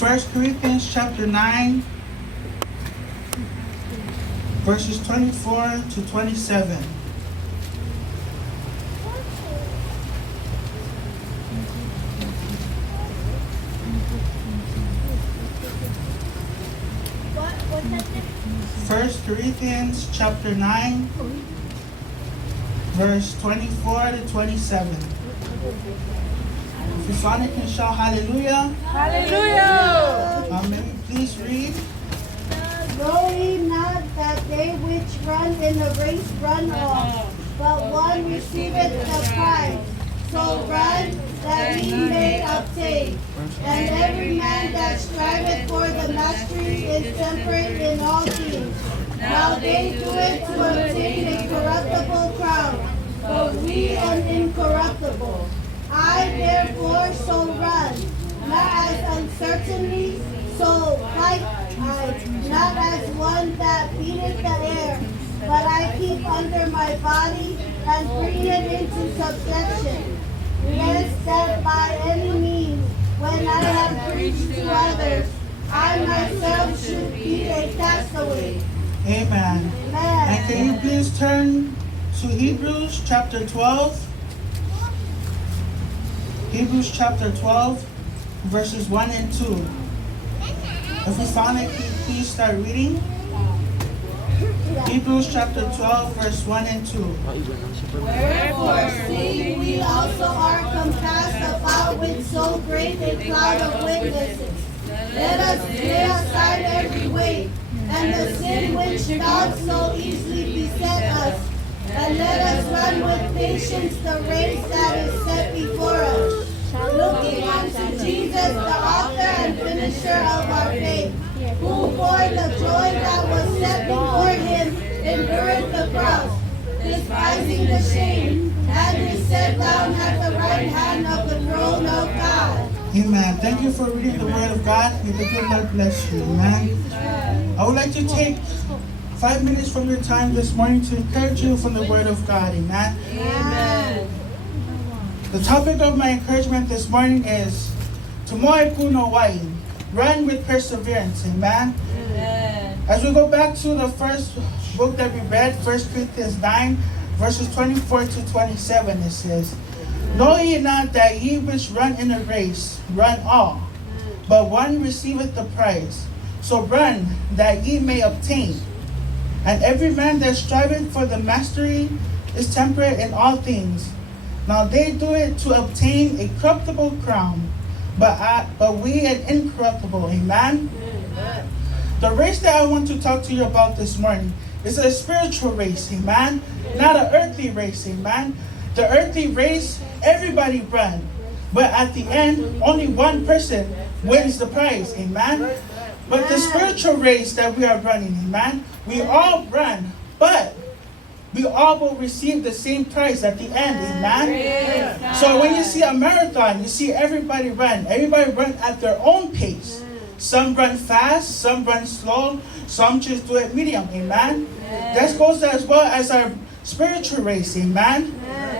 First Corinthians chapter 9, verses 24 to 27. First Corinthians chapter 9, verse 24 to 27. If you found it, can shout hallelujah. Hallelujah. May we please read. Know ye not that they which run in the race run all, but one receiveth the prize? So run that ye may obtain. And every man that striveth for the mastery is temperate in all things. Now they do it to obtain a corruptible crown, but we an incorruptible. I therefore so run, not as uncertainly, so fight I, not as one that beateth the air, but I keep under my body and bring it into subjection, lest that by any means, when I have preached to others, I myself should be a castaway. Amen. Amen. And can you please turn to Hebrews chapter 12? Hebrews chapter 12, verses 1 and 2. If you found it, can you please start reading? Hebrews chapter 12, verse 1 and 2. Wherefore, seeing we also are compassed about with so great a cloud of witnesses, let us lay aside every weight, and the sin which doth so easily beset us, and let us run with patience the race that is set before us, looking unto Jesus, the author and finisher of our faith, who for the joy that was set before him endured the cross, despising the shame, and is set down at the right hand of the throne of God. Amen. Thank you for reading the word of God. May the good Lord bless you. Amen. I would like to take 5 minutes from your time this morning to encourage you from the word of God. Amen. Amen. The topic of my encouragement this morning is Tamoe, punou, run with perseverance. Amen. Amen. As we go back to the first book that we read, 1 Corinthians 9, verses 24 to 27, it says, Know ye not that ye which run in a race run all, but one receiveth the prize? So run that ye may obtain. And every man that striveth for the mastery is temperate in all things. Now they do it to obtain a corruptible crown, but we an incorruptible. Amen? The race that I want to talk to you about this morning is a spiritual race. Amen? Not an earthly race. Amen? The earthly race, everybody run. But at the end, only one person wins the prize. Amen? But the spiritual race that we are running, amen, we all run, but we all will receive the same prize at the end, amen? So when you see a marathon, you see everybody run. Everybody run at their own pace. Some run fast, some run slow, some just do it medium, amen? That goes as well as our spiritual race, amen?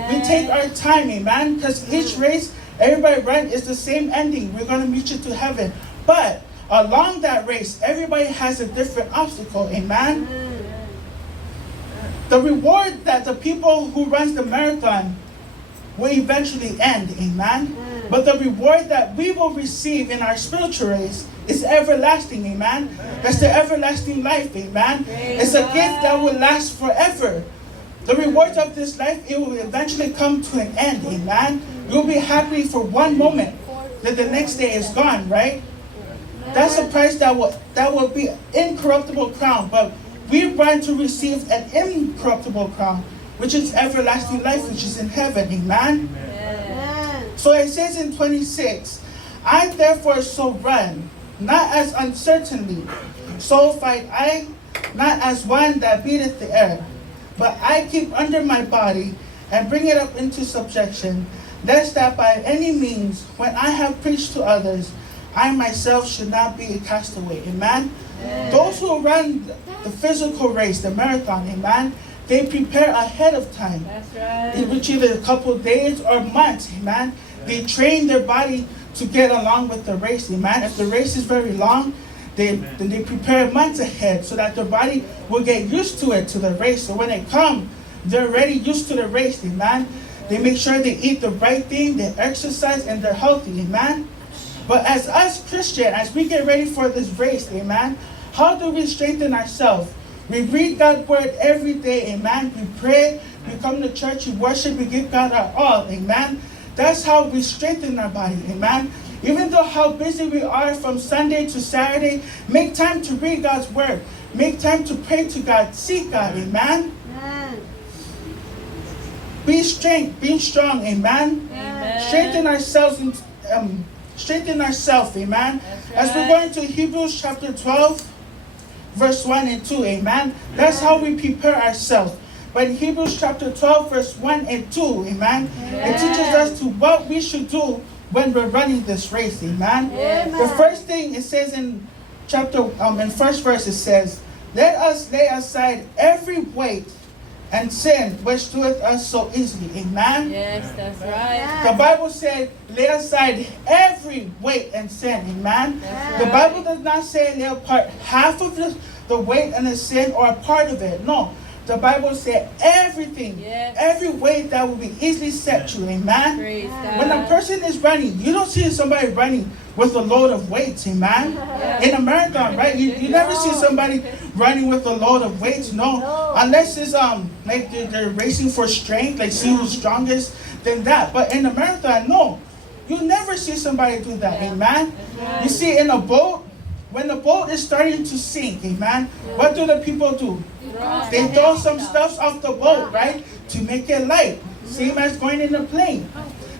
We take our time, amen? Because each race, everybody run is the same ending. We're going to meet you to heaven. But along that race, everybody has a different obstacle, amen? The reward that the people who runs the marathon will eventually end, amen? But the reward that we will receive in our spiritual race is everlasting, amen? That's the everlasting life, amen? It's a gift that will last forever. The rewards of this life, it will eventually come to an end, amen? You'll be happy for one moment, then the next day is gone, right? That's a price that will be incorruptible crown, but we run to receive an incorruptible crown, which is everlasting life, which is in heaven. Amen? Amen. So it says in 26, I therefore so run, not as uncertainly, so fight I, not as one that beateth the air, but I keep under my body and bring it up into subjection, lest that by any means, when I have preached to others, I myself should not be a castaway. Amen? Those who run the physical race, the marathon, amen, they prepare ahead of time. That's right. Which either a couple of days or months, amen. They train their body to get along with the race, amen. If the race is very long, then they prepare months ahead so that their body will get used to it, to the race. So when they come, they're already used to the race, amen. They make sure they eat the right thing, they exercise, and they're healthy, amen. But as us Christians, as we get ready for this race, amen, how do we strengthen ourselves? We read God's word every day, amen. We pray, we come to church, we worship, we give God our all, amen. That's how we strengthen our body, amen. Even though how busy we are from Sunday to Saturday, make time to read God's word. Make time to pray to God, seek God, amen. Be strong, amen. Strengthen ourselves, amen. As we're going to Hebrews chapter 12, verse 1 and 2, amen. That's how we prepare ourselves. But in Hebrews chapter 12, verse 1 and 2, amen, it teaches us to what we should do when we're running this race, amen. The first thing it says in first verse, it says, let us lay aside every weight and sin which doeth us so easily, amen. Yes, that's right. The Bible said, lay aside every weight and sin, amen. The Bible does not say lay apart half of the weight and the sin or a part of it. No. The Bible said everything, every weight that will be easily set you, amen. When a person is running, you don't see somebody running with a load of weights, amen. In a marathon, right? You never see somebody running with a load of weights, no. Unless it's like they're racing for strength, like see who's strongest than that. But in a marathon, no. You never see somebody do that, amen. You see in a boat, when the boat is starting to sink, amen, what do the people do? They throw some stuff off the boat, right, to make it light. Same as going in a plane.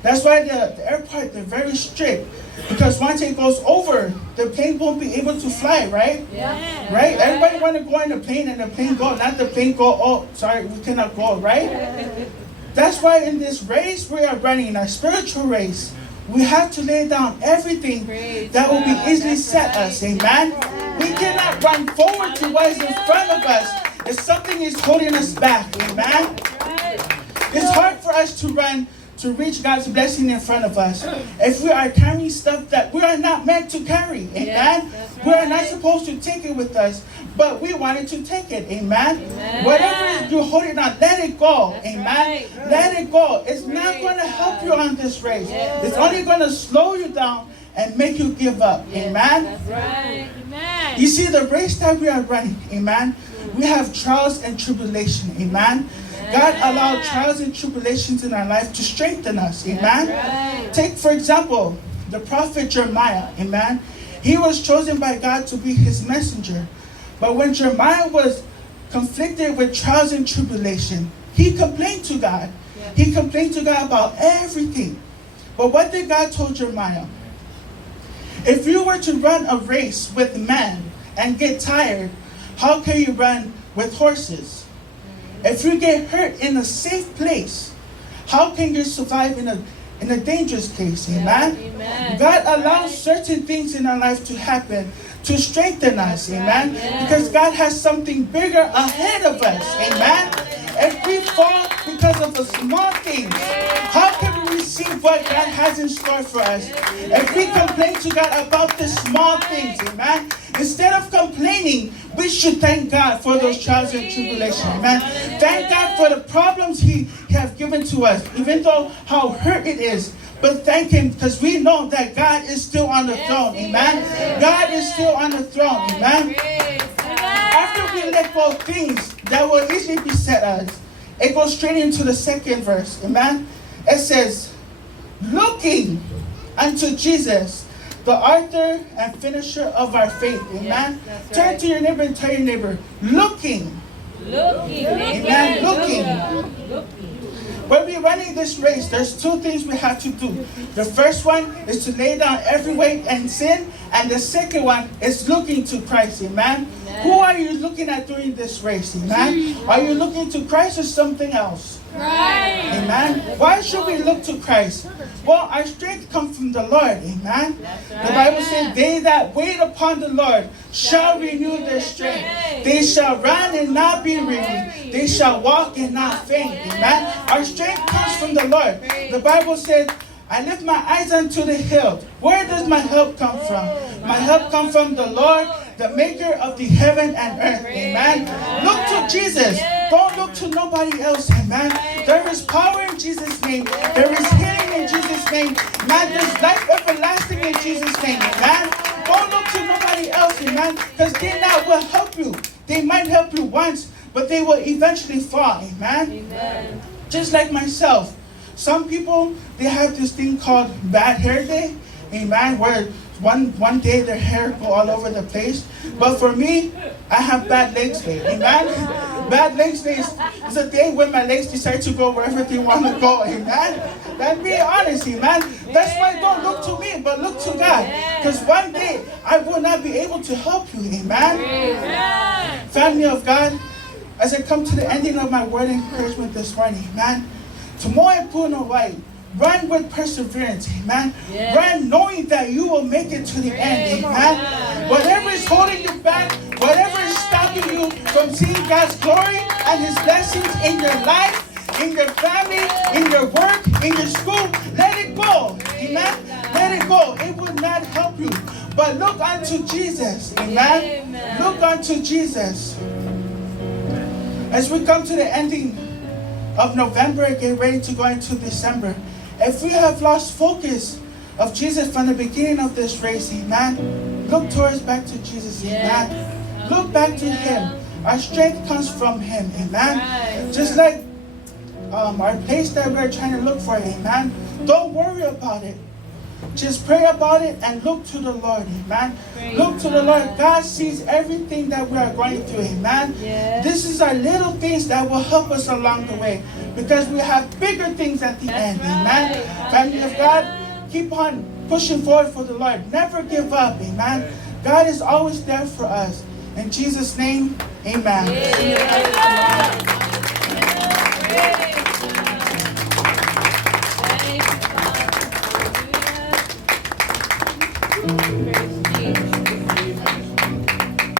That's why the airport, they're very strict. Because once it goes over, the plane won't be able to fly, right? Right? Everybody want to go in the plane and the plane go, not the plane go, oh, sorry, we cannot go, right? That's why in this race we are running, in our spiritual race, we have to lay down everything that will be easily set us, amen? We cannot run forward to what is in front of us if something is holding us back, amen? It's hard for us to run to reach God's blessing in front of us if we are carrying stuff that we are not meant to carry, amen? We are not supposed to take it with us, but we wanted to take it, amen? Whatever you're holding on, let it go, amen? Let it go. It's not going to help you on this race. It's only going to slow you down and make you give up, amen? You see, the race that we are running, amen, we have trials and tribulation, amen? God allowed trials and tribulations in our life to strengthen us, amen? Take, for example, the prophet Jeremiah, amen? He was chosen by God to be his messenger. But when Jeremiah was conflicted with trials and tribulation, he complained to God. He complained to God about everything. But what did God tell Jeremiah? If you were to run a race with men and get tired, how can you run with horses? If you get hurt in a safe place, how can you survive in a dangerous case? Amen? God allows certain things in our life to happen to strengthen us. Amen? Because God has something bigger ahead of us. Amen? If we fall because of the small things, how can we receive what God has in store for us? If we complain to God about the small things, amen? Instead of complaining, we should thank God for those trials and tribulations, amen? Thank God for the problems He has given to us, even though how hurt it is. But thank Him because we know that God is still on the throne, amen? God is still on the throne, amen? After we let go of things that will easily beset us, it goes straight into the second verse, amen? It says, looking unto Jesus, the author and finisher of our faith, amen? Turn to your neighbor and tell your neighbor, looking. Amen, looking. When we're running this race, there's two things we have to do. The first one is to lay down every weight and sin, and the second one is looking to Christ, amen? Who are you looking at during this race, amen? Are you looking to Christ or something else? Christ. Amen. Why should we look to Christ? Well, our strength comes from the Lord, amen? The Bible says, they that wait upon the Lord shall renew their strength. They shall run and not be weary. They shall walk and not faint, amen? Our strength comes from the Lord. The Bible says, I lift my eyes unto the hill. Where does my help come from? My help comes from the Lord, the maker of the heaven and earth. Amen. Look to Jesus. Don't look to nobody else. Amen. There is power in Jesus' name. There is healing in Jesus' name. Man, there's life everlasting in Jesus' name. Amen. Don't look to nobody else. Amen. Because they not will help you. They might help you once, but they will eventually fall. Amen. Amen. Just like myself. Some people, they have this thing called bad hair day. Amen. Where one day their hair go all over the place. But for me, I have bad legs day. Amen. Bad legs day is a day when my legs decide to go wherever they want to go. Amen. Let's be honest, amen. That's why don't look to me, but look to God. Because one day I will not be able to help you. Amen. Family of God, as I come to the ending of my word and encouragement this morning, amen. Tamoe and punou, run with perseverance, amen. Yes. Run knowing that you will make it to the end, amen. Whatever is holding you back, whatever is stopping you from seeing God's glory and His blessings in your life, in your family, in your work, in your school, let it go, amen. Let it go. It will not help you. But look unto Jesus, amen. Look unto Jesus. As we come to the ending of November and get ready to go into December, if we have lost focus of Jesus from the beginning of this race, amen, look towards back to Jesus, amen. Look back to Him. Our strength comes from Him, amen. Just like our place that we're trying to look for, amen. Don't worry about it. Just pray about it and look to the Lord, amen. Look to the Lord. God sees everything that we are going through, amen. This is our little things that will help us along the way, because we have bigger things at the end, amen. Family of God, keep on pushing forward for the Lord. Never give up, amen. God is always there for us. In Jesus' name, amen. Praise Jesus.